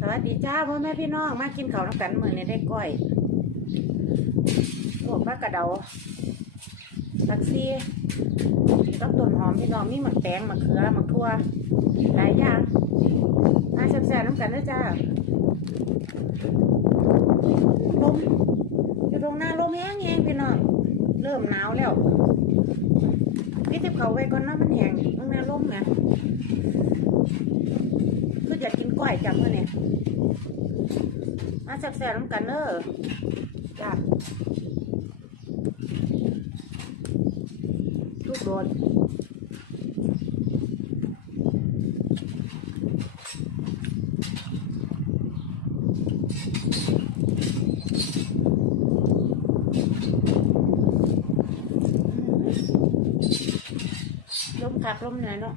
สวัสดีจ้าพ่อแม่พี่น้องมากินข้าวน้ำกันมื้อนี้ได้ก้อยลวกปลากระเดาผักซีกับต้นหอมพี่น้องมีหมักแตงหมักเขือหมักทั่วหลายอย่างมาแซ่บๆน้ำกันเด้อจ้าลมอยู่ตรงหน้าลมแห้งแห้งพี่น้องเริ่มหนาวแล้วพี่ติบเขาไว้ก่อนนะมันแห้งตรงหน้าลมไง อยากกินก้อยจังเลยเนี่ยมาแซ่บๆน้ำกันเด้อจ้าลูกโดนลมคักลมไหนเนาะ